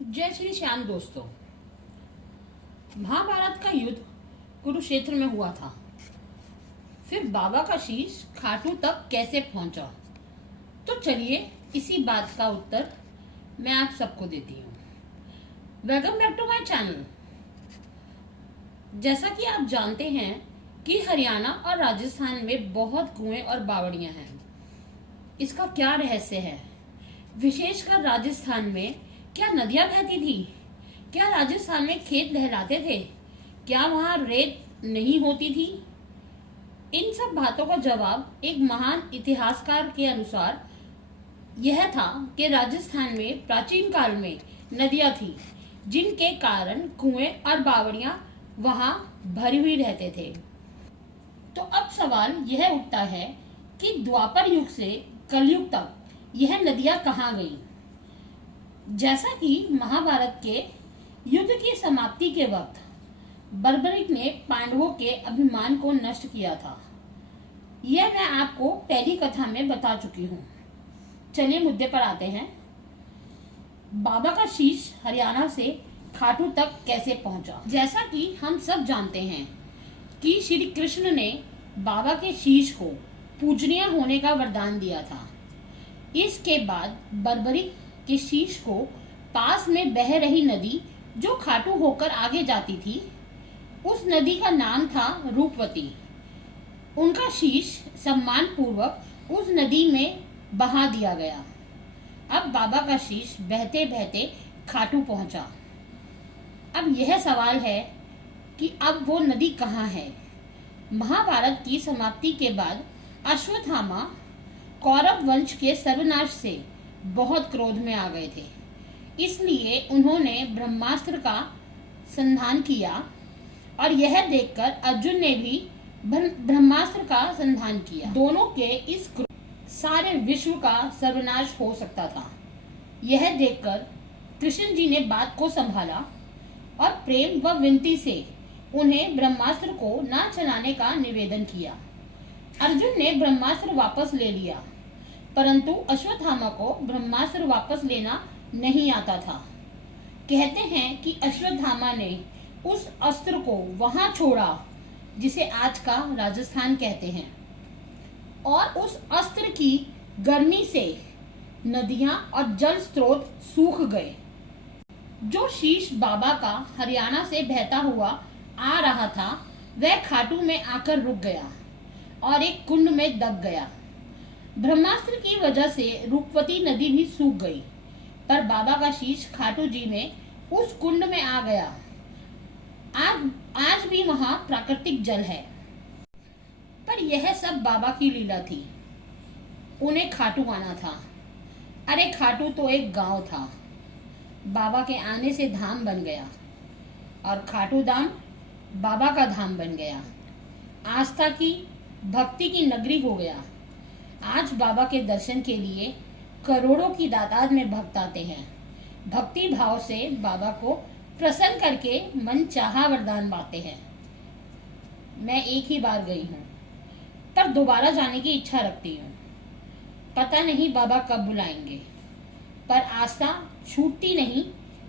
जय श्री श्याम दोस्तों। महाभारत का युद्ध कुरुक्षेत्र में हुआ था। फिर बाबा का शीश खाटू तक कैसे पहुंचा, तो चलिए इसी बात का उत्तर मैं आप सबको देती हूँ। Welcome back to my channel. जैसा कि आप जानते हैं कि हरियाणा और राजस्थान में बहुत कुएं और बावड़ियां हैं। इसका क्या रहस्य है? विशेषकर राजस्थान में क्या नदियां बहती थी? क्या राजस्थान में खेत लहराते थे? क्या वहां रेत नहीं होती थी? इन सब बातों का जवाब एक महान इतिहासकार के अनुसार यह था कि राजस्थान में प्राचीन काल में नदियां थी, जिनके कारण कुएं और बावड़ियां वहां भरी हुई रहते थे। तो अब सवाल यह उठता है कि द्वापर युग से कलयुग तक यह नदियां कहाँ गईं? जैसा कि महाभारत के युद्ध की समाप्ति के वक्त बर्बरिक ने पांडवों के अभिमान को नष्ट किया था, यह मैं आपको पहली कथा में बता चुकी हूँ। चलिए मुद्दे पर आते हैं। बाबा का शीश हरियाणा से खाटू तक कैसे पहुंचा? जैसा कि हम सब जानते हैं कि श्री कृष्ण ने बाबा के शीश को पूजनीय होने का वरदान दिया था। इसके बाद बर्बरिक के शीश को पास में बह रही नदी जो खाटू होकर आगे जाती थी, उस नदी का नाम था रूपवती। उनका शीश सम्मान पूर्वक उस नदी में बहा दिया गया। अब बाबा का शीश बहते बहते खाटू पहुंचा। अब यह सवाल है कि अब वो नदी कहाँ है? महाभारत की समाप्ति के बाद अश्वत्थामा कौरव वंश के सर्वनाश से बहुत क्रोध में आ गए थे। इसलिए उन्होंने ब्रह्मास्त्र का संधान किया और यह देखकर अर्जुन ने भी ब्रह्मास्त्र का संधान किया। दोनों के इस सारे विश्व का सर्वनाश हो सकता था। यह देखकर कृष्ण जी ने बात को संभाला और प्रेम व विनती से उन्हें ब्रह्मास्त्र को न चलाने का निवेदन किया। अर्जुन ने ब्रह्मास्त्र वापस ले लिया, परंतु अश्वत्थामा को ब्रह्मास्त्र वापस लेना नहीं आता था। कहते हैं कि अश्वत्थामा ने उस अस्त्र को वहां छोड़ा जिसे आज का राजस्थान कहते हैं, और उस अस्त्र की गर्मी से नदियां और जल स्रोत सूख गए। जो शीश बाबा का हरियाणा से बहता हुआ आ रहा था, वह खाटू में आकर रुक गया और एक कुंड में दब गया। ब्रह्मास्त्र की वजह से रूपवती नदी भी सूख गई, पर बाबा का शीश खाटू जी में उस कुंड में आ गया। आज भी वहां प्राकृतिक जल है। पर यह सब बाबा की लीला थी। उन्हें खाटू आना था। अरे खाटू तो एक गांव था। बाबा के आने से धाम बन गया और खाटू धाम बाबा का धाम बन गया। आस्था की, भक्ति की नगरी हो गया। आज बाबा के दर्शन के लिए करोड़ों की तादाद में भक्त आते हैं। भक्ति भाव से बाबा को प्रसन्न करके मन चाहा वरदान पाते हैं। मैं एक ही बार गई हूँ, पर दोबारा जाने की इच्छा रखती हूँ। पता नहीं बाबा कब बुलाएंगे, पर आस्था छूटती नहीं,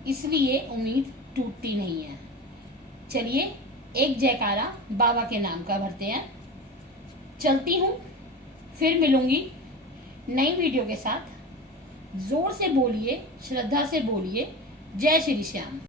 इसलिए उम्मीद टूटती नहीं है। चलिए एक जयकारा बाबा के नाम का भरते हैं। चलती हूँ, फिर मिलूंगी नई वीडियो के साथ। जोर से बोलिए, श्रद्धा से बोलिए। जय श्री श्याम।